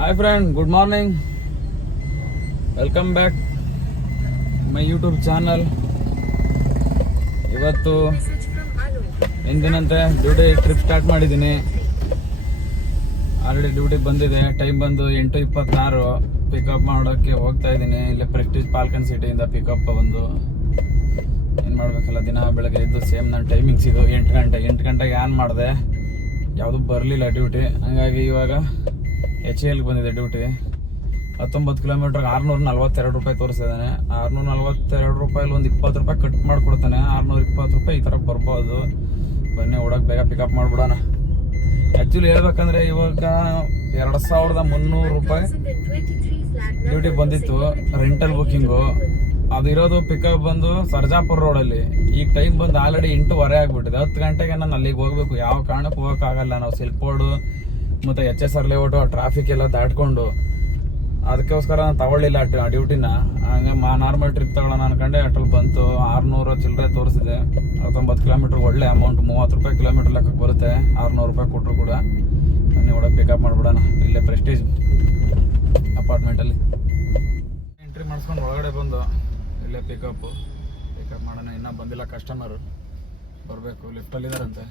Hi friend, good morning. Welcome back my YouTube channel. ಇವತ್ತು ಎಂದಿನಂತೆ duty trip start ಮಾಡಿದ್ದೀನಿ. Already duty ಬಂದಿದೆ. Time ಬಂದು 8:26. ಪಿಕಪ್ ಮಾಡೋಕ್ಕೆ ಹೋಗ್ತಾ ಇದ್ದೀನಿ. ಇಲ್ಲೇ ಪ್ರೆಸ್ಟೀಜ್ ಪಾಲ್ಕನ್ ಸಿಟಿಯಿಂದ ಪಿಕಪ್ ಬಂದು ಏನು ಮಾಡಬೇಕಲ್ಲ, ದಿನ ಬೆಳಗ್ಗೆ ಎದ್ದು ಸೇಮ್ ನನ್ನ ಟೈಮಿಂಗ್ಸ್ ಇದು 8 ಗಂಟೆಗೆ ಆನ್ ಮಾಡಿದೆ. ಯಾವುದೂ ಬರಲಿಲ್ಲ ಡ್ಯೂಟಿ. ಹಂಗಾಗಿ ಇವಾಗ HALಗೆ ಬಂದಿದೆ ಡ್ಯೂಟಿ. 19 ಕಿಲೋಮೀಟ್ರಿಗೆ 642 ರೂಪಾಯಿ ತೋರಿಸಿದ್ದಾನೆ. 642 ರೂಪಾಯಲ್ಲಿ ಒಂದು 20 ರೂಪಾಯಿ ಕಟ್ ಮಾಡಿಕೊಡ್ತಾನೆ. 620 ರೂಪಾಯಿ ಈ ಥರ ಬರ್ಬೋದು. ಬನ್ನಿ ಓಡೋಕೆ ಬೇಗ ಪಿಕಪ್ ಮಾಡಿಬಿಡೋಣ. ಆ್ಯಕ್ಚುಲಿ ಹೇಳ್ಬೇಕಂದ್ರೆ ಇವಾಗ 2300 ರೂಪಾಯಿ ಡ್ಯೂಟಿ ಬಂದಿತ್ತು ರೆಂಟಲ್ ಬುಕ್ಕಿಂಗು. ಅದಿರೋದು ಪಿಕಪ್ ಬಂದು ಸರ್ಜಾಪುರ ರೋಡಲ್ಲಿ. ಈಗ ಟೈಮ್ ಬಂದು ಆಲ್ರೆಡಿ 8:15 ಆಗಿಬಿಟ್ಟಿದೆ. 10 ಗಂಟೆಗೆ ನಾನು ಅಲ್ಲಿಗೆ ಹೋಗ್ಬೇಕು. ಯಾವ ಕಾರಣಕ್ಕೆ ಹೋಗೋಕ್ಕಾಗಲ್ಲ. ನಾವು ಸಿಲ್ಕ್ ಬೋರ್ಡು ಮತ್ತು HSR ಲೇಔಟು ಟ್ರಾಫಿಕ್ ಎಲ್ಲ ದಾಟ್ಕೊಂಡು, ಅದಕ್ಕೋಸ್ಕರ ನಾನು ತಗೊಳ್ಳಿಲ್ಲ ಡ್ಯೂಟಿನ. ಹಂಗೆ ನಾರ್ಮಲ್ ಟ್ರಿಪ್ ತಗೊಳ್ಳೋಣ ಅನ್ಕೊಂಡೆ. ಅಟ್ರಲ್ಲಿ ಬಂತು 600 ಚಿಲ್ಲರೆ ತೋರಿಸಿದೆ. 19 ಕಿಲೋಮೀಟ್ರಿಗೆ ಒಳ್ಳೆ ಅಮೌಂಟ್, 30 ರೂಪಾಯಿ ಕಿಲೋಮೀಟ್ರ್ ಲೆಕ್ಕಕ್ಕೆ ಬರುತ್ತೆ. 600 ರೂಪಾಯಿ ಕೊಟ್ಟರು ಕೂಡ. ಬನ್ನಿ ಒಳಗೆ ಪಿಕಪ್ ಮಾಡಿಬಿಡೋಣ. ಇಲ್ಲೇ ಪ್ರೆಸ್ಟೀಜ್ ಅಪಾರ್ಟ್ಮೆಂಟಲ್ಲಿ ಎಂಟ್ರಿ ಮಾಡಿಸ್ಕೊಂಡು ಒಳಗಡೆ ಬಂದು ಇಲ್ಲೇ ಪಿಕಪ್ ಮಾಡೋಣ. ಇನ್ನೂ ಬಂದಿಲ್ಲ ಕಸ್ಟಮರು, ಬರಬೇಕು. ಲಿಫ್ಟಲ್ಲಿದ್ದಾರಂತೆ.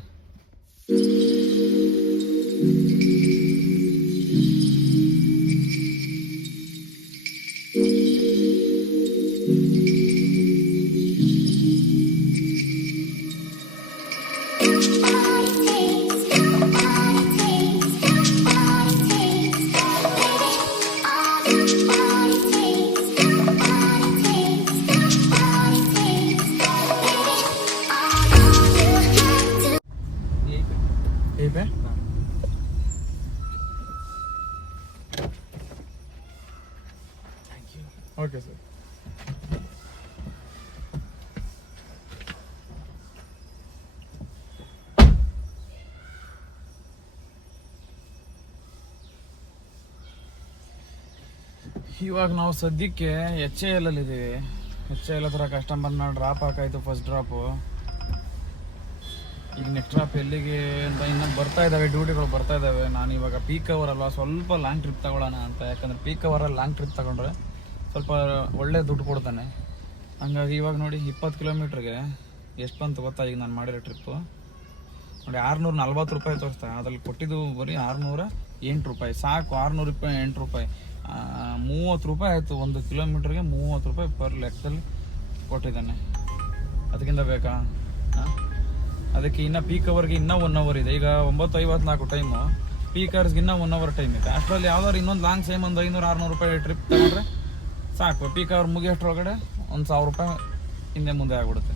Okay sir. ಇವಾಗ ನಾವು ಸದ್ಯಕ್ಕೆ HAL ಇದ್ದೀವಿ. HAL ಹತ್ರ ಕಸ್ಟಮರ್ನ ಡ್ರಾಪ್ ಹಾಕಾಯ್ತು, ಫಸ್ಟ್ ಡ್ರಾಪು. ಈಗ ನೆಕ್ಸ್ಟ್ ಡ್ರಾಪ್ ಎಲ್ಲಿಗೆ ಅಂತ ಇನ್ನೂ ಬರ್ತಾ ಇದ್ದಾವೆ, ಡ್ಯೂಟಿಗಳು ಬರ್ತಾ ಇದ್ದಾವೆ. ನಾನು ಇವಾಗ ಪೀಕ್ ಅವರ್ ಅಲ್ವಾ, ಸ್ವಲ್ಪ ಲಾಂಗ್ ಟ್ರಿಪ್ ತಗೊಳ್ಳೋಣ ಅಂತ. ಯಾಕಂದರೆ ಪೀಕ್ ಅವರಲ್ಲಿ ಲಾಂಗ್ ಟ್ರಿಪ್ ತಗೊಂಡ್ರೆ ಸ್ವಲ್ಪ ಒಳ್ಳೆ ದುಡ್ಡು ಕೊಡ್ತಾನೆ. ಹಂಗಾಗಿ ಇವಾಗ ನೋಡಿ 20 ಕಿಲೋಮೀಟ್ರಿಗೆ ಎಷ್ಟು ಬಂತು ಗೊತ್ತಾ ಈಗ ನಾನು ಮಾಡಿರೋ ಟ್ರಿಪ್ಪು? ನೋಡಿ 640 ರೂಪಾಯಿ ತೋರಿಸ್ತಾ. ಅದ್ರಲ್ಲಿ ಕೊಟ್ಟಿದ್ದು ಬರೀ 608 ರೂಪಾಯಿ. ಸಾಕು, 608 ರೂಪಾಯಿ. 30 ರೂಪಾಯಿ ಆಯಿತು ಒಂದು ಕಿಲೋಮೀಟ್ರಿಗೆ. 30 ರೂಪಾಯಿ ಪರ್ ಲೆಕ್ಕದಲ್ಲಿ ಕೊಟ್ಟಿದ್ದಾನೆ. ಅದಕ್ಕಿಂತ ಬೇಕಾ? ಅದಕ್ಕೆ ಇನ್ನೂ ಪೀಕ್ ಅವರ್ಗೆ ಇನ್ನೂ 1 ಅವರ್ ಇದೆ. ಈಗ 9:54 ಟೈಮು. ಪೀಕ್ ಅವರ್ಸ್ಗೆ ಇನ್ನೂ 1 ಅವರ್ ಟೈಮ್ ಇದೆ. ಅಷ್ಟರಲ್ಲಿ ಯಾವ್ದಾದ್ರು ಇನ್ನೊಂದು ಲಾಂಗ್ ಸೇಮ್ ಒಂದು 500-600 ರೂಪಾಯಿ ಟ್ರಿಪ್ ತಗೊಂಡ್ರೆ ಸಾಕು. ಪೀಕ್ ಅವರ್ ಮುಗಿಯೋಷ್ಟ್ರೊಳಗಡೆ 1000 ರೂಪಾಯಿ ಹಿಂದೆ ಮುಂದೆ ಆಗ್ಬಿಡುತ್ತೆ.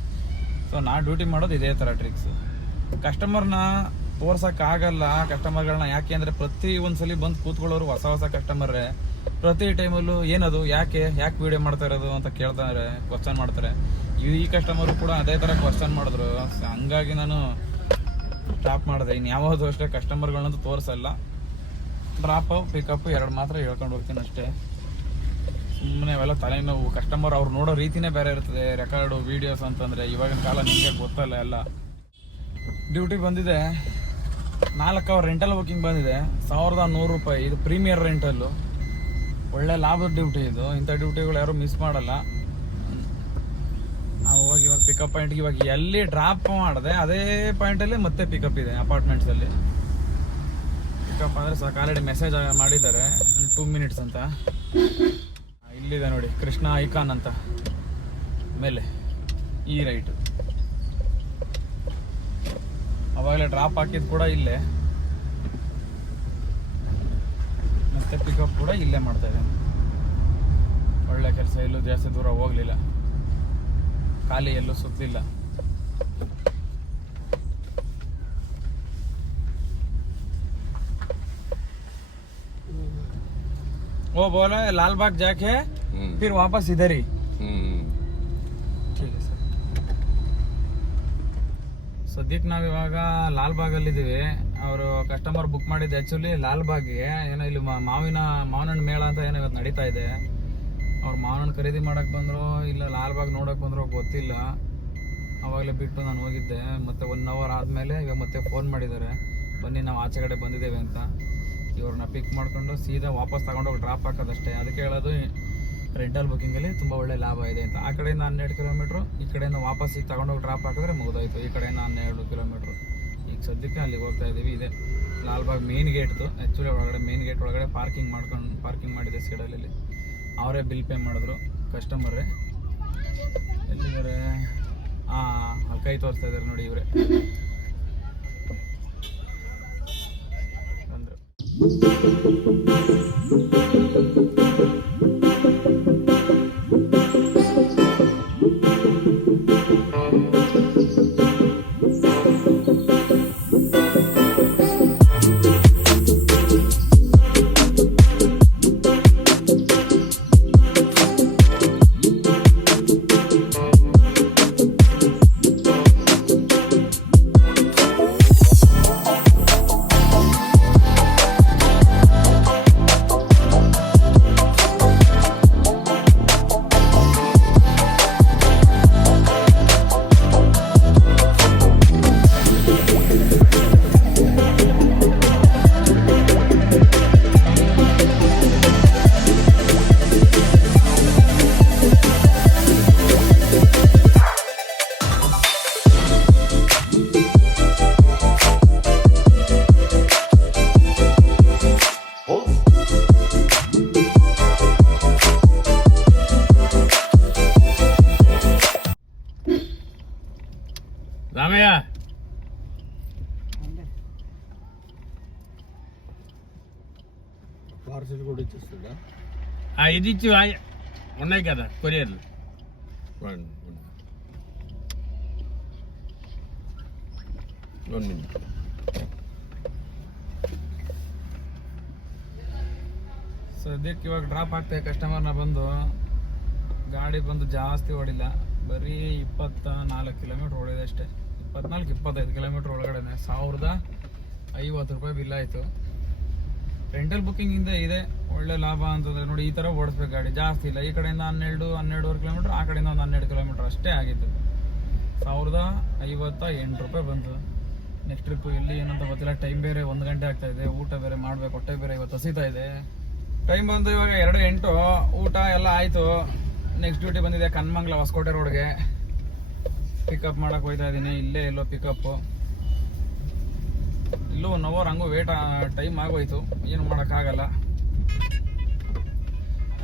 ಸೊ ನಾ ಡ್ಯೂಟಿ ಮಾಡೋದು ಇದೇ ಥರ ಟ್ರಿಕ್ಸು. ಕಸ್ಟಮರ್ನ ತೋರ್ಸೋಕ್ಕಾಗಲ್ಲ ಕಸ್ಟಮರ್ಗಳನ್ನ. ಯಾಕೆ ಅಂದರೆ ಪ್ರತಿ ಒಂದ್ಸಲಿ ಬಂದು ಕೂತ್ಕೊಳ್ಳೋರು ಹೊಸ ಕಸ್ಟಮರ್ರೆ. ಪ್ರತಿ ಟೈಮಲ್ಲೂ ಏನದು, ಯಾಕೆ ವೀಡಿಯೋ ಮಾಡ್ತಾ ಇರೋದು ಅಂತ ಕೇಳ್ತಾರೆ, ಕ್ವಶನ್ ಮಾಡ್ತಾರೆ. ಈ ಕಸ್ಟಮರು ಕೂಡ ಅದೇ ಥರ ಕ್ವಶನ್ ಮಾಡಿದ್ರು. ಹಂಗಾಗಿ ನಾನು ಸ್ಟಾಪ್ ಮಾಡಿದೆ. ಇನ್ನು ಯಾವುದು ಅಷ್ಟೇ ಕಸ್ಟಮರ್ಗಳನ್ನಂತೂ ತೋರಿಸಲ್ಲ. ಡ್ರಾಪ್ ಪಿಕಪ್ 2 ಮಾತ್ರ ಹೇಳ್ಕೊಂಡು ಹೋಗ್ತೀನಿ ಅಷ್ಟೇ. ಸುಮ್ಮನೆ ಅವೆಲ್ಲ ತಲೆನೋವು. ಕಸ್ಟಮರ್ ಅವ್ರು ನೋಡೋ ರೀತಿನೇ ಬೇರೆ ಇರ್ತದೆ. ರೆಕಾರ್ಡು ವೀಡಿಯೋಸ್ ಅಂತಂದರೆ ಇವಾಗಿನ ಕಾಲ ನಿಮಗೆ ಗೊತ್ತಲ್ಲ ಎಲ್ಲ. ಡ್ಯೂಟಿ ಬಂದಿದೆ 4 ಅವರ್ ರೆಂಟಲ್ ಬುಕ್ಕಿಂಗ್ ಬಂದಿದೆ. 1100 ರೂಪಾಯಿ. ಇದು ಪ್ರೀಮಿಯರ್ ರೆಂಟಲ್ಲು. ಒಳ್ಳೆ ಲಾಭದ ಡ್ಯೂಟಿ ಇದು. ಇಂಥ ಡ್ಯೂಟಿಗಳು ಯಾರು ಮಿಸ್ ಮಾಡಲ್ಲ. ನಾವು ಹೋಗಿ ಇವಾಗ ಪಿಕಪ್ ಪಾಯಿಂಟ್ಗೆ ಇವಾಗ ಎಲ್ಲಿ ಡ್ರಾಪ್ ಮಾಡಿದೆ ಅದೇ ಪಾಯಿಂಟಲ್ಲಿ ಮತ್ತೆ ಪಿಕಪ್ ಇದೆ ಅಪಾರ್ಟ್ಮೆಂಟ್ಸಲ್ಲಿ. ಪಿಕಪ್ ಅಂದರೆ ಸಾಕು. ಆಲ್ರೆಡಿ ಮೆಸೇಜ್ ಮಾಡಿದ್ದಾರೆ 2 ಮಿನಿಟ್ಸ್ ಅಂತ. ಇಲ್ಲಿದೆ ನೋಡಿ ಕೃಷ್ಣ ಐಕಾನ್ ಅಂತ ಮೇಲೆ ಈ ರೈಟ್. ಅವಾಗಲೇ ಡ್ರಾಪ್ ಹಾಕಿದ್ದು ಕೂಡ ಇಲ್ಲೇ, ಮತ್ತೆ ಪಿಕಪ್ ಕೂಡ ಇಲ್ಲೇ ಮಾಡ್ತಾ ಇದ್ದೇನೆ. ಒಳ್ಳೆ ಕೆಲಸ. ಎಲ್ಲೂ ಜಾಸ್ತಿ ದೂರ ಹೋಗಲಿಲ್ಲ, ಖಾಲಿ ಎಲ್ಲೂ ಸುತ್ತಲಿಲ್ಲ. वो बोला लाल बाग जाके फिर वापस इधर ही. ठीक है सर. ಸದ್ಯಕ್ಕೆ ನಾವಿವಾಗ ಲಾಲ್ ಬಾಗಲ್ಲಿದ್ದೀವಿ. ಅವರು ಕಸ್ಟಮರ್ ಬುಕ್ ಮಾಡಿದ್ದು ಆ್ಯಕ್ಚುಲಿ ಲಾಲ್ ಬಾಗ್ಗೆ. ಏನೋ ಇಲ್ಲಿ ಮಾವಿನಹಣ್ಣು ಮೇಳ ಅಂತ ಏನೋ ಇವತ್ತು ನಡೀತಾ ಇದೆ. ಅವ್ರು ಮಾವಿನಹಣ್ಣು ಖರೀದಿ ಮಾಡೋಕ್ಕೆ ಬಂದರು, ಇಲ್ಲ ಲಾಲ್ ಬಾಗ್ ನೋಡೋಕೆ ಬಂದರು ಗೊತ್ತಿಲ್ಲ. ಆವಾಗಲೇ ಬಿಟ್ಟು ನಾನು ಹೋಗಿದ್ದೆ. ಮತ್ತೆ 1 ಅವರ್ ಆದಮೇಲೆ ಈಗ ಮತ್ತೆ ಫೋನ್ ಮಾಡಿದ್ದಾರೆ, ಬನ್ನಿ ನಾವು ಆಚೆ ಕಡೆ ಬಂದಿದ್ದೇವೆ ಅಂತ. ಇವ್ರನ್ನ ಪಿಕ್ ಮಾಡ್ಕೊಂಡು ಸೀದಾ ವಾಪಸ್ ತಗೊಂಡೋಗಿ ಡ್ರಾಪ್ ಹಾಕೋದಷ್ಟೇ. ಅದಕ್ಕೆ ಹೇಳೋದು ರೆಂಟಲ್ ಬುಕ್ಕಿಂಗಲ್ಲಿ ತುಂಬ ಒಳ್ಳೆ ಲಾಭ ಇದೆ ಅಂತ. ಆ ಕಡೆಯಿಂದ 12 ಕಿಲೋಮೀಟ್ರು, ಈ ಕಡೆಯಿಂದ ವಾಪಸ್ ಈಗ ತಗೊಂಡೋಗಿ ಡ್ರಾಪ್ ಹಾಕಿದ್ರೆ ಮುಗಿದೋಯ್ತು. ಈ ಕಡೆಯಿಂದ 12 ಕಿಲೋಮೀಟ್ರು. ಈಗ ಸದ್ಯಕ್ಕೆ ಅಲ್ಲಿಗೆ ಹೋಗ್ತಾ ಇದ್ದೀವಿ. ಇದೆ ಲಾಲ್ಬಾಗ್ ಮೇನ್ ಗೇಟ್ದು. ಆ್ಯಕ್ಚುಲಿ ಒಳಗಡೆ ಮೇನ್ ಗೇಟ್ ಒಳಗಡೆ ಪಾರ್ಕಿಂಗ್ ಮಾಡಿದೆ ಸೈಡಲ್ಲಿ. ಅವರೇ ಬಿಲ್ ಪೇ ಮಾಡಿದ್ರು ಕಸ್ಟಮರೇ. ಎಲ್ಲಿದ್ದಾರೆ? ಅಲ್ಲಿ ಕೈ ತೋರಿಸ್ತಾ ಇದ್ದಾರೆ ನೋಡಿ ಇವರೇ ಅಂದರು. రామయ్య పార్సల్ కూడా ఇచ్చేస్తుందా? ఇది ఇచ్చి ఉన్నాయి కదా కొరియర్లు. ಸದ್ಯಕ್ಕೆ ಇವಾಗ ಡ್ರಾಪ್ ಆಗ್ತೇವೆ ಕಸ್ಟಮರ್ನ. ಬಂದು ಗಾಡಿ ಬಂದು ಜಾಸ್ತಿ ಓಡಿಲ್ಲ, ಬರೀ 24 ಕಿಲೋಮೀಟ್ರ್ ಓಡಿದೆ ಅಷ್ಟೇ. 24-25 ಕಿಲೋಮೀಟ್ರ್ ಒಳಗಡೆ 1050 ರೂಪಾಯಿ ಬಿಲ್ ಆಯಿತು. ರೆಂಟಲ್ ಬುಕ್ಕಿಂಗಿಂದ ಇದೆ ಒಳ್ಳೆ ಲಾಭ ಅಂತಂದರೆ ನೋಡಿ, ಈ ಥರ ಓಡಿಸ್ಬೇಕು ಗಾಡಿ. ಜಾಸ್ತಿ ಇಲ್ಲ, ಈ ಕಡೆಯಿಂದ 12-12.5 ಕಿಲೋಮೀಟ್ರ್, ಆ ಕಡೆಯಿಂದ ಒಂದು 12 ಕಿಲೋಮೀಟ್ರ್ ಅಷ್ಟೇ ಆಗಿತ್ತು. 1058 ರೂಪಾಯಿ ಬಂತು. ನೆಕ್ಸ್ಟ್ ಟ್ರಿಪ್ಪು ಎಲ್ಲಿ ಏನಂತ ಗೊತ್ತಿಲ್ಲ. ಟೈಮ್ ಬೇರೆ 1 ಗಂಟೆ ಆಗ್ತಾಯಿದೆ, ಊಟ ಬೇರೆ ಮಾಡಬೇಕು, ಹೊಟ್ಟೆ ಬೇರೆ ಇವತ್ತು ಹಸಿತಾ ಇದೆ. ಟೈಮ್ ಬಂದು ಇವಾಗ 2:08, ಊಟ ಎಲ್ಲ ಆಯಿತು. ನೆಕ್ಸ್ಟ್ ಡ್ಯೂಟಿ ಬಂದಿದೆ ಕನ್ಮಂಗ್ಲ ಹೊಸಕೋಟೆ ರೋಡ್ಗೆ. ಪಿಕಪ್ ಮಾಡಕ್ಕೆ ಹೋಗ್ತಾ ಇದ್ದೀನಿ. ಇಲ್ಲೇ ಎಲ್ಲೋ ಪಿಕಪ್ಪು. ಇಲ್ಲೂ 1 ಅವರ್ ಹಂಗೂ ವೇಟ್ ಟೈಮ್ ಆಗೋಯ್ತು, ಏನು ಮಾಡೋಕ್ಕಾಗಲ್ಲ.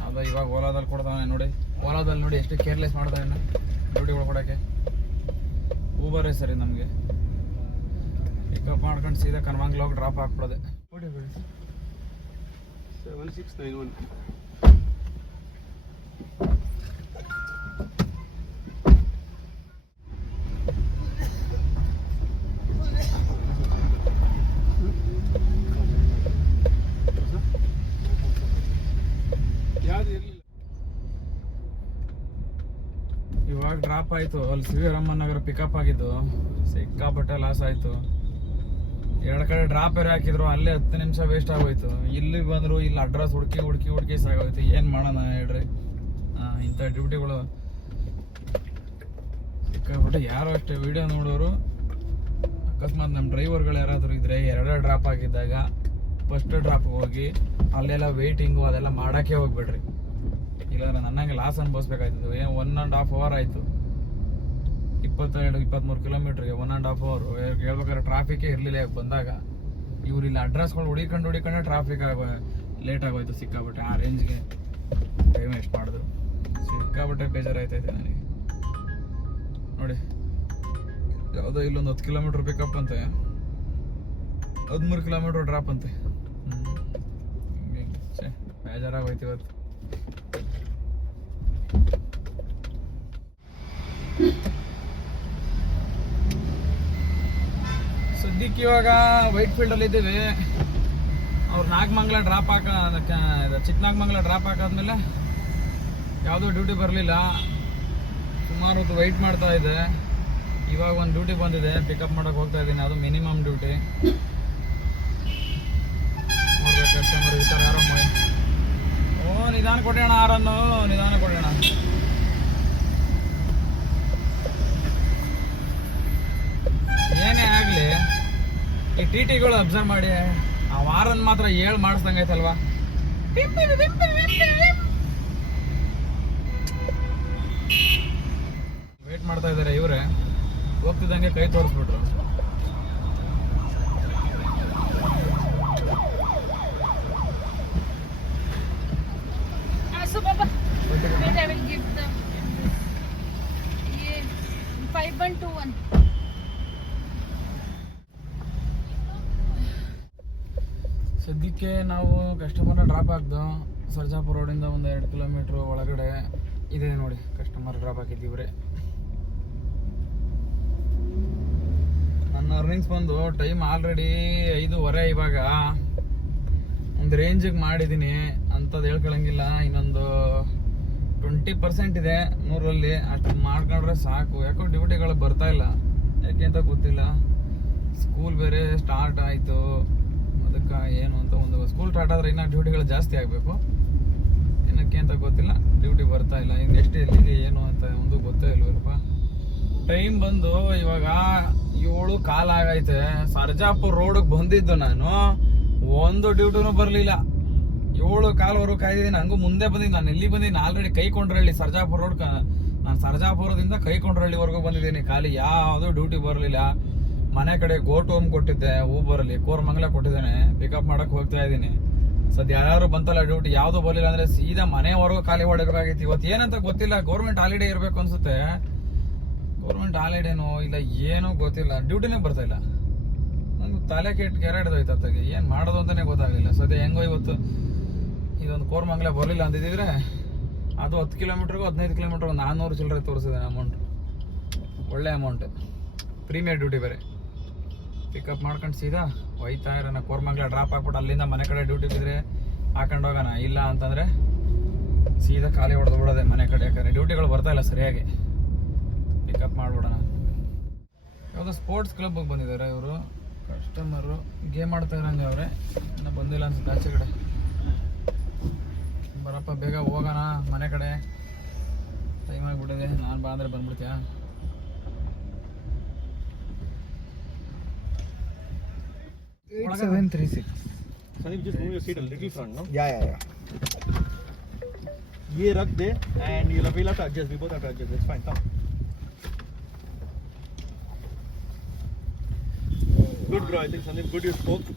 ಅದು ಇವಾಗ ಓಲಾದಲ್ಲಿ ಕೊಡ್ತಾನೆ ನೋಡಿ. ಓಲಾದಲ್ಲಿ ನೋಡಿ ಎಷ್ಟು ಕೇರ್ಲೆಸ್ ಮಾಡ್ತಾನೆ ಡ್ಯೂಟಿಗಳು ಕೊಡೋಕ್ಕೆ. ಊಬರೇ ಸರಿ ನಮಗೆ. ಪಿಕಪ್ ಮಾಡ್ಕೊಂಡು ಸೀದಾ ಕನ್ಮಂಗ್ಲ ಹೋಗಿ ಡ್ರಾಪ್ ಹಾಕ್ಬಿಡೋದೆ. 7691. ಇವಾಗ ಡ್ರಾಪ್ ಆಯಿತು. ಅಲ್ಲಿ ಶ್ರೀರಾಮನ್ ನಗರ ಪಿಕಪ್ ಆಗಿದ್ದು ಸಿಕ್ಕಾಪಟ್ಟೆ ಲಾಸ್ ಆಯಿತು. 2 ಕಡೆ ಡ್ರಾಪ್ ಬೇರೆ ಹಾಕಿದ್ರು, ಅಲ್ಲೇ 10 ನಿಮಿಷ ವೇಸ್ಟ್ ಆಗೋಯ್ತು. ಇಲ್ಲಿ ಬಂದರು, ಇಲ್ಲಿ ಅಡ್ರೆಸ್ ಹುಡುಕಿ ಸಾಗೋಯ್ತು. ಏನು ಮಾಡೋಣ ಹೇಳ್ರಿ, ಇಂಥ ಡ್ಯೂಟಿಗಳು ಸಿಕ್ಕಾಪಟ್ಟೆ. ಯಾರೋ ಅಷ್ಟೇ ವಿಡಿಯೋ ನೋಡೋರು ಅಕಸ್ಮಾತ್ ನಮ್ಮ ಡ್ರೈವರ್ಗಳು ಯಾರಾದರೂ ಇದ್ದರೆ 2 ಡ್ರಾಪ್ ಆಗಿದ್ದಾಗ ಫಸ್ಟ್ ಡ್ರಾಪ್ಗೆ ಹೋಗಿ ಅಲ್ಲೆಲ್ಲ ವೆಯ್ಟಿಂಗು ಅದೆಲ್ಲ ಮಾಡೋಕ್ಕೆ ಹೋಗ್ಬೇಡ್ರಿ. ಇಲ್ಲಾಂದ್ರೆ ನನ್ನಂಗೆ ಲಾಸ್ ಅನ್ಭವಿಸ್ಬೇಕಾಯ್ತದೆ. 1.5 ಅವರ್ ಆಯಿತು. 22-23 ಕಿಲೋಮೀಟ್ರಿಗೆ 1.5 ಅವರು. ಹೇಳ್ಬೇಕಾದ್ರೆ ಟ್ರಾಫಿಕ್ಕೇ ಇರಲಿಲ್ಲ ಬಂದಾಗ. ಇವ್ರು ಇಲ್ಲಿ ಅಡ್ರೆಸ್ಗಳು ಹುಡಿಕೊಂಡು ಟ್ರಾಫಿಕ್ ಲೇಟ್ ಆಗೋಯ್ತು ಸಿಕ್ಕಾಬಿಟ್ಟೆ. ಆ ರೇಂಜ್ಗೆ ಟೈಮ್ ವೇಸ್ಟ್ ಮಾಡಿದ್ರು. ಸಿಕ್ಕಾಬಿಟ್ಟೆ ಬೇಜಾರಾಯ್ತೈತೆ ನನಗೆ ನೋಡಿ. ಯಾವುದೋ ಇಲ್ಲೊಂದು 10 ಕಿಲೋಮೀಟ್ರ್ ಪಿಕಪ್ ಅಂತೆ, 13 ಕಿಲೋಮೀಟ್ರ್ ಡ್ರಾಪ್ ಅಂತೆ. ಬೇಜಾರಾಗೋಯ್ತು ಇವತ್ತು. ಸದ್ಯಕ್ಕೆ ಇವಾಗ ವೈಟ್ ಫೀಲ್ಡಲ್ಲಿ ಇದ್ದೀವಿ. ಅವ್ರು ನಾಗಮಂಗಲ ಡ್ರಾಪ್ ಚಿಕ್ಕನಾಗಮಂಗಲ ಡ್ರಾಪ್ ಹಾಕಾದ್ಮೇಲೆ ಯಾವುದೂ ಡ್ಯೂಟಿ ಬರಲಿಲ್ಲ. ಸುಮಾರು ಹೊತ್ತು ವೆಯ್ಟ್ ಮಾಡ್ತಾ ಇದೆ. ಇವಾಗ ಒಂದು ಡ್ಯೂಟಿ ಬಂದಿದೆ, ಪಿಕಪ್ ಮಾಡೋಕೆ ಹೋಗ್ತಾ ಇದ್ದೀನಿ. ಅದು ಮಿನಿಮಮ್ ಡ್ಯೂಟಿ. ನೋಡ್ಬೇಕು ಕಸ್ಟಮರ್ ಈ ಥರ ಯಾರೋ ನಿಧಾನ ಕೊಡೋಣ, ಆರನ್ನು ನಿಧಾನ ಕೊಡೋಣ. ಏನೇ ಆಗಲಿ ಈ ಟಿ ಟಿಗಳು ಅಬ್ಸರ್ವ್ ಮಾಡಿ, ಆ ವಾರನ್ ಮಾತ್ರ 7 ಮಾಡಿಸ್ದಂಗೆ ಐತಲ್ವಾ. ವೇಟ್ ಮಾಡ್ತಾ ಇದಾರೆ ಇವ್ರೆ, ಹೋಗ್ತಿದ್ದಂಗೆ ಕೈ ತೋರಿಸ್ಬಿಟ್ರು. So Papa, wait, I will give them ये 5121. ಸದ್ಯಕ್ಕೆ ನಾವು ಕಸ್ಟಮರ್ನ ಡ್ರಾಪ್ ಹಾಕ್ದು ಸರ್ಜಾಪುರ ರೋಡಿಂದ ಒಂದು 2 ಕಿಲೋಮೀಟ್ರ್ ಒಳಗಡೆ ಇದೆ ನೋಡಿ. ಕಸ್ಟಮರ್ ಡ್ರಾಪ್ ಹಾಕಿದ್ದೀವ್ರೆ. ನನ್ನ ಅರ್ನಿಂಗ್ಸ್ ಬಂದು ಟೈಮ್ ಆಲ್ರೆಡಿ 5:15 ಇವಾಗ. ಒಂದು ರೇಂಜಿಗೆ ಮಾಡಿದ್ದೀನಿ ಅಂಥದ್ದು ಹೇಳ್ಕೊಳಂಗಿಲ್ಲ. ಇನ್ನೊಂದು 20% ಇದೆ 100ರಲ್ಲಿ. ಅಷ್ಟು ಮಾಡ್ಕೊಂಡ್ರೆ ಸಾಕು. ಯಾಕೋ ಡ್ಯೂಟಿಗಳು ಬರ್ತಾ ಇಲ್ಲ, ಯಾಕೆ ಅಂತ ಗೊತ್ತಿಲ್ಲ. ಸ್ಕೂಲ್ ಬೇರೆ ಸ್ಟಾರ್ಟ್ ಆಯಿತು, ಅದಕ್ಕೆ ಏನು ಅಂತ. ಒಂದು ಸ್ಕೂಲ್ ಸ್ಟಾರ್ಟ್ ಆದರೆ ಇನ್ನೂ ಡ್ಯೂಟಿಗಳು ಜಾಸ್ತಿ ಆಗಬೇಕು. ಏನಕ್ಕೆ ಅಂತ ಗೊತ್ತಿಲ್ಲ, ಡ್ಯೂಟಿ ಬರ್ತಾ ಇಲ್ಲ. ಇನ್ನು ಎಷ್ಟು ಎಲ್ಲಿಗೆ ಏನು ಅಂತ ಒಂದು ಗೊತ್ತೇ ಇಲ್ವಲ್ಲಪ್ಪ. ಟೈಮ್ ಬಂದು ಇವಾಗ 7:15 ಆಗೈತೆ. ಸರ್ಜಾಪುರ ರೋಡಿಗೆ ಬಂದಿದ್ದು ನಾನು, ಒಂದು ಡ್ಯೂಟಿನೂ ಬರಲಿಲ್ಲ. 7:15 ಕಾಯ್ದಿದ್ದೀನಿ. ಹಂಗೂ ಮುಂದೆ ಬಂದಿದ್ದು. ನಾನು ಎಲ್ಲಿ ಬಂದಿದ್ದೀನಿ ಆಲ್ರೆಡಿ ಕೈಕೊಂಡ್ರಳ್ಳಿ ಸರ್ಜಾಪುರ ರೋಡ್. ನಾನು ಸರ್ಜಾಪುರದಿಂದ ಕೈಕೊಂಡ್ರಳ್ಳಿವರೆಗೂ ಬಂದಿದ್ದೀನಿ. ಖಾಲಿ ಯಾವುದೂ ಡ್ಯೂಟಿ ಬರಲಿಲ್ಲ. ಮನೆ ಕಡೆ ಗೋಟ್ ಹೋಮ್ ಕೊಟ್ಟಿದ್ದೆ ಊಬರಲ್ಲಿ, ಕೋರಮಂಗಲ ಕೊಟ್ಟಿದ್ದೇನೆ. ಪಿಕಪ್ ಮಾಡಕ್ಕೆ ಹೋಗ್ತಾ ಇದ್ದೀನಿ. ಸದ್ಯ ಯಾರು ಬಂತಲ್ಲ ಡ್ಯೂಟಿ, ಯಾವುದೂ ಬರಲಿಲ್ಲ ಅಂದರೆ ಸೀದಾ ಮನೆವರೆಗೂ ಖಾಲಿ ಹೊಡಬೇಕಾಗಿತ್ತು. ಇವತ್ತು ಏನಂತ ಗೊತ್ತಿಲ್ಲ, ಗೌರ್ಮೆಂಟ್ ಹಾಲಿಡೇ ಇರಬೇಕು ಅನ್ಸುತ್ತೆ. ಗೌರ್ಮೆಂಟ್ ಹಾಲಿಡೇನೋ ಇಲ್ಲ ಏನೋ ಗೊತ್ತಿಲ್ಲ, ಡ್ಯೂಟಿನೇ ಬರ್ತಾ ಇಲ್ಲ. ನಂಗೆ ತಲೆ ಕೆಟ್ಟು ಕೆರಡ್ದೋಯ್ತು ಅತ್ತಾಗೆ. ಏನು ಮಾಡೋದು ಅಂತಲೇ ಗೊತ್ತಾಗಲಿಲ್ಲ. ಸದ್ಯ ಹೆಂಗೋ ಇವತ್ತು ಇದೊಂದು ಕೋರಮಂಗಲ ಬರಲಿಲ್ಲ ಅಂದಿದ್ದರೆ ಅದು 10 ಕಿಲೋಮೀಟ್ರಿಗೂ 15 ಕಿಲೋಮೀಟ್ರ್ 400 ಚಿಲ್ಲರೆ ತೋರಿಸಿದೆ ಅಮೌಂಟ್. ಒಳ್ಳೆ ಅಮೌಂಟ್, ಪ್ರೀಮಿಯರ್ ಡ್ಯೂಟಿ ಬೇರೆ. ಪಿಕಪ್ ಮಾಡ್ಕೊಂಡು ಸೀದಾ ಹೋಯ್ತಾ ಇರೋಣ. ಕೋರಮಂಗಲ ಡ್ರಾಪ್ ಹಾಕ್ಬಿಟ್ಟು ಅಲ್ಲಿಂದ ಮನೆ ಕಡೆ ಡ್ಯೂಟಿ ಬಿದ್ದರೆ ಹಾಕೊಂಡು ಹೋಗೋಣ. ಇಲ್ಲ ಅಂತಂದರೆ ಸೀದಾ ಖಾಲಿ ಹೊಡೆದು ಬಿಡೋದೆ ಮನೆ ಕಡೆ. ಯಾಕಂದರೆ ಡ್ಯೂಟಿಗಳು ಬರ್ತಾ ಇಲ್ಲ ಸರಿಯಾಗಿ. ಪಿಕಪ್ ಮಾಡಿಬಿಡೋಣ. ಯಾವುದೋ ಸ್ಪೋರ್ಟ್ಸ್ ಕ್ಲಬ್ಗೆ ಬಂದಿದ್ದಾರೆ ಇವರು ಕಸ್ಟಮರು. ಗೇಮ್ ಆಡ್ತಾ ಇರೋಂಗೆ ಅವರೇ. ಇನ್ನೂ ಬಂದಿಲ್ಲ ಅನ್ಸುತ್ತೆ ಆಚೆ ಕಡೆ. ಬರಪ್ಪ ಬೇಗ ಹೋಗೋಣ ಮನೆ ಕಡೆ, ಟೈಮ್ ಆಗಿಬಿಟ್ಟಿದೆ. ನಾನು ಬಾ ಅಂದರೆ ಬಂದ್ಬಿಡ್ತೀಯಾ? Sandeep, just move your seat a little front, no? Yeah. ये रख दे and you'll have to adjust. We both have to adjust. It's fine. Come. Good, bro. I think Sandeep, good you spoke.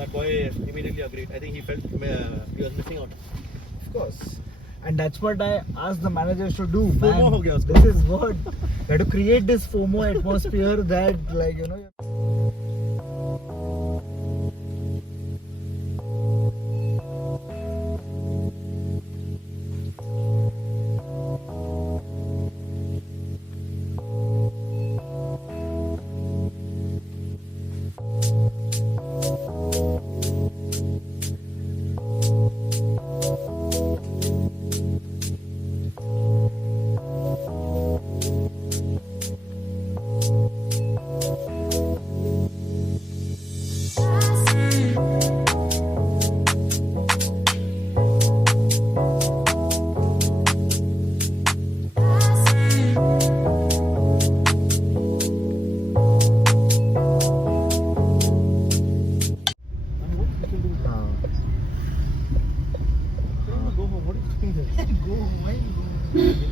That boy immediately agreed. I think he felt he was missing out. Of course. And that's what I asked the managers to do. FOMO Man. ho gaya usko. This is what you have to create this FOMO atmosphere that, like, you know.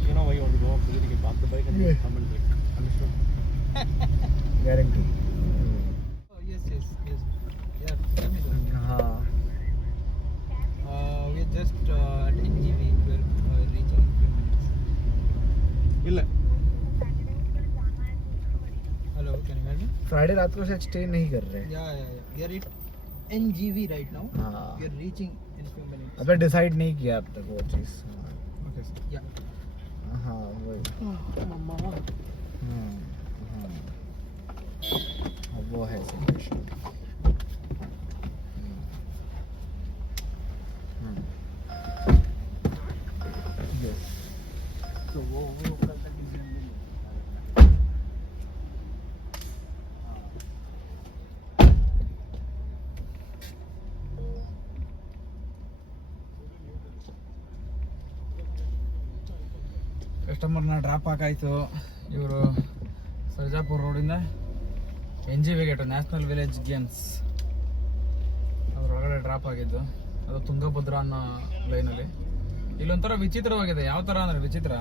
You know why you want to go off, so that you can park the bike and then come and drink. Understood? Guarantee. Yes. Yeah, tell me that. We are just at NGV. We are reaching in 2 minutes. ಇಲ್ಲ. Hello, can you hear me? Friday रात को शायद stay नहीं कर रहे. Yeah. We are at NGV right now. हाँ. We are reaching in few minutes. अबे decide नहीं किया अब तक वो चीज़. Okay, sir. Yeah. हाँ वही. अब वो है situation. Yes. So वो कल तक डिसीजन ले लो. ಕಸ್ಟಮರ್ನ ಡ್ರಾಪ್ ಹಾಕಾಯ್ತು. ಇವರು ಸರ್ಜಾಪುರ ರೋಡಿಂದ NGV gate national village games ಅದರ ಡ್ರಾಪ್ ಆಗಿದ್ದು, ಅದು ತುಂಗಭದ್ರಾ ಅನ್ನೋ ಲೈನಲ್ಲಿ. ಇಲ್ಲೊಂಥರ ವಿಚಿತ್ರವಾಗಿದೆ. ಯಾವ ಥರ ಅಂದರೆ ವಿಚಿತ್ರ,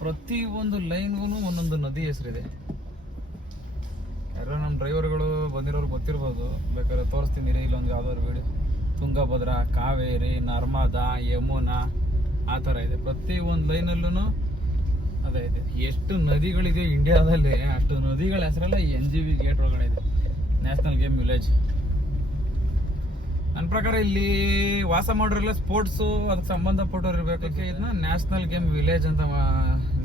ಪ್ರತಿ ಒಂದು ಲೈನ್ಗೂ ಒಂದೊಂದು ನದಿ ಹೆಸರಿದೆ. ಯಾರೋ ನಮ್ಮ ಡ್ರೈವರ್ಗಳು ಬಂದಿರೋರು ಗೊತ್ತಿರ್ಬೋದು, ಬೇಕಾದ್ರೆ ತೋರಿಸ್ತೀನಿ ರೀ ಇಲ್ಲೊಂದು ಯಾವ್ದಾದ್ರು ವಿಡಿಯೋ. ತುಂಗಭದ್ರಾ, ಕಾವೇರಿ, ನರ್ಮದಾ, ಯಮುನಾ ಆ ಥರ ಇದೆ. ಪ್ರತಿ ಒಂದು ಲೈನಲ್ಲೂ ಅದೇ ಇದೆ. ಎಷ್ಟು ನದಿಗಳಿದೆ ಇಂಡಿಯಾದಲ್ಲಿ, ಅಷ್ಟು ನದಿಗಳ ಹೆಸರೆಲ್ಲ NGV ಗೇಟ್ ಒಳಗಡೆ ಇದೆ, ನ್ಯಾಷನಲ್ ಗೇಮ್ ವಿಲೇಜ್. ನನ್ನ ಪ್ರಕಾರ ಇಲ್ಲಿ ವಾಸ ಮಾಡೋರೆಲ್ಲ ಸ್ಪೋರ್ಟ್ಸು ಅದಕ್ಕೆ ಸಂಬಂಧಪಟ್ಟವ್ರು ಇರಬೇಕು. ಇದನ್ನ ನ್ಯಾಷನಲ್ ಗೇಮ್ ವಿಲೇಜ್ ಅಂತ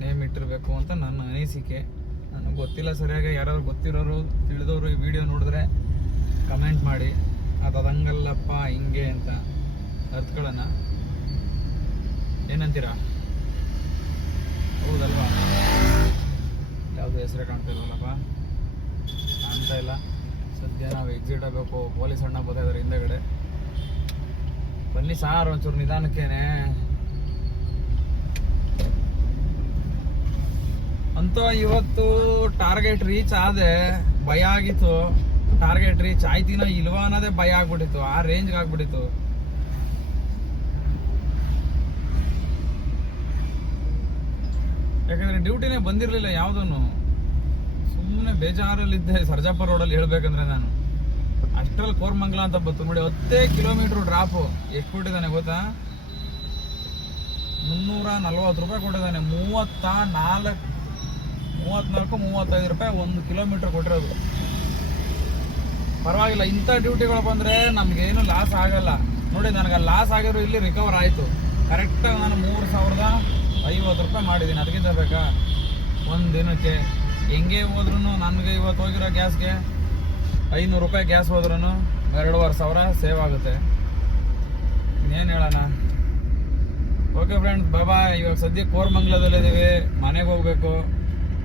ನೇಮ್ ಇಟ್ಟಿರಬೇಕು ಅಂತ ನನ್ನ ಅನಿಸಿಕೆ. ನನಗೆ ಗೊತ್ತಿಲ್ಲ ಸರಿಯಾಗಿ. ಯಾರಾದ್ರು ಗೊತ್ತಿರೋರು ತಿಳಿದವರು ಈ ವಿಡಿಯೋ ನೋಡಿದ್ರೆ ಕಮೆಂಟ್ ಮಾಡಿ, ಅದಂಗಲ್ಲಪ್ಪ ಹಿಂಗೆ ಅಂತ ಅರ್ಥಗಳನ್ನ. ಏನಂತೀರಾ? ಹೌದಲ್ವಾ? ಯಾವುದು ಹೆಸರೇ ಕಾಣ್ತಿಲ್ವಲ್ಲಪ್ಪ, ಕಾಣ್ತಾ ಇಲ್ಲ. ಸದ್ಯ ನಾವು ಎಕ್ಸಿಟ್ ಆಗಬೇಕು. ಪೊಲೀಸ್ ಅಣ್ಣ ಬರ್ತಾ ಇದ್ದಾರೆ ಹಿಂದೆಗಡೆ. ಬನ್ನಿ ಸಾರ್, ಒಂಚೂರು ನಿಧಾನಕ್ಕೇನೆ. ಅಂತೂ ಇವತ್ತು ಟಾರ್ಗೆಟ್ ರೀಚ್ ಆದೆ. ಭಯ ಆಗಿತ್ತು. ಟಾರ್ಗೆಟ್ ರೀಚ್ ಆಯ್ತಿನ ಇಲ್ವಾ ಅನ್ನೋದೇ ಭಯ ಆಗ್ಬಿಟ್ಟಿತ್ತು. ಆ ರೇಂಜ್ಗೆ ಆಗ್ಬಿಟ್ಟಿತ್ತು. ಯಾಕಂದ್ರೆ ಡ್ಯೂಟಿನೇ ಬಂದಿರಲಿಲ್ಲ ಯಾವುದನ್ನು. ಸುಮ್ಮನೆ ಬೇಜಾರಲ್ಲಿದ್ದೆ. ಸರ್ಜಾಪುರ ರೋಡಲ್ಲಿ ಹೇಳ್ಬೇಕಂದ್ರೆ ನಾನು ಅಷ್ಟ್ರಲ್ಲಿ ಕೋರ್ಮಂಗ್ಲ ಅಂತ ಬಂತು ನೋಡಿ. 10 ಕಿಲೋಮೀಟ್ರ್ ಡ್ರಾಪು. ಎಷ್ಟು ಕೊಟ್ಟಿದ್ದಾನೆ ಗೊತ್ತಾ? 340 ರೂಪಾಯಿ ಕೊಟ್ಟಿದ್ದಾನೆ. 34-35 ರೂಪಾಯಿ 1 ಕಿಲೋಮೀಟ್ರ್ ಕೊಟ್ಟಿರೋದು. ಪರವಾಗಿಲ್ಲ. ಇಂಥ ಡ್ಯೂಟಿಗಳು ಬಂದರೆ ನಮಗೇನು ಲಾಸ್ ಆಗಲ್ಲ ನೋಡಿ. ನನಗೆ ಲಾಸ್ ಆಗಿರೋ ಇಲ್ಲಿ ರಿಕವರ್ ಆಯಿತು. ಕರೆಕ್ಟಾಗಿ ನಾನು 3050 ರೂಪಾಯಿ ಮಾಡಿದ್ದೀನಿ. ಅದಕ್ಕಿಂತ ಬೇಕಾ ಒಂದು ದಿನಕ್ಕೆ? ಹೆಂಗೆ ಹೋದ್ರೂ ನನಗೆ ಇವತ್ತು ಹೋಗಿರೋ ಗ್ಯಾಸ್ಗೆ 500 ರೂಪಾಯಿ ಗ್ಯಾಸ್ ಹೋದ್ರೂ 2500 ಸೇವ್ ಆಗುತ್ತೆ. ಇನ್ನೇನು ಹೇಳೋಣ. ಓಕೆ ಫ್ರೆಂಡ್ಸ್, ಬಾಯ್. ಇವಾಗ ಸದ್ಯಕ್ಕೆ ಕೋರಮಂಗಲದಲ್ಲಿದ್ದೀವಿ. ಮನೆಗೆ ಹೋಗ್ಬೇಕು.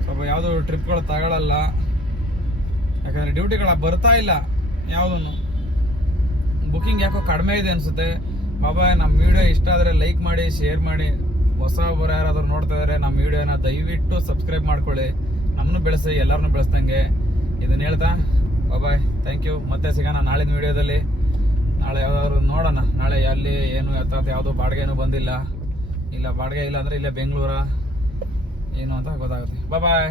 ಸ್ವಲ್ಪ ಯಾವುದು ಟ್ರಿಪ್ಗಳು ತಗೊಳ್ಳಲ್ಲ, ಯಾಕಂದರೆ ಡ್ಯೂಟಿಗಳ ಬರ್ತಾ ಇಲ್ಲ. ಯಾವುದನ್ನು ಬುಕ್ಕಿಂಗ್ ಯಾಕೋ ಕಡಿಮೆ ಇದೆ ಅನಿಸುತ್ತೆ. ಬಾಬಾ, ನಮ್ಮ ವಿಡಿಯೋ ಇಷ್ಟ ಆದರೆ ಲೈಕ್ ಮಾಡಿ, ಶೇರ್ ಮಾಡಿ. ಹೊಸಬರು ಯಾರಾದರೂ ನೋಡ್ತಾ ಇದ್ದಾರೆ ನಮ್ಮ ವಿಡಿಯೋನ ದಯವಿಟ್ಟು ಸಬ್ಸ್ಕ್ರೈಬ್ ಮಾಡ್ಕೊಳ್ಳಿ. ನಮ್ಮನ್ನು ಬೆಳೆಸಿ, ಎಲ್ಲರನ್ನೂ ಬೆಳೆಸ್ದಂಗೆ. ಇದನ್ನ ಹೇಳ್ತಾ ಬಾಯ್, ಥ್ಯಾಂಕ್ ಯು. ಮತ್ತೆ ಸಿಗೋಣ ನಾಳಿನ ವಿಡಿಯೋದಲ್ಲಿ. ನಾಳೆ ಯಾವ್ದಾದ್ರು ನೋಡೋಣ. ನಾಳೆ ಅಲ್ಲಿ ಏನು ಅರ್ಥಾತ್ ಯಾವುದೋ ಬಾಡಿಗೆನೂ ಬಂದಿಲ್ಲ. ಇಲ್ಲ ಬಾಡಿಗೆ ಇಲ್ಲ ಅಂದರೆ ಇಲ್ಲೇ ಬೆಂಗಳೂರ ಏನು ಅಂತ ಗೊತ್ತಾಗುತ್ತೆ. ಬಾಯ್.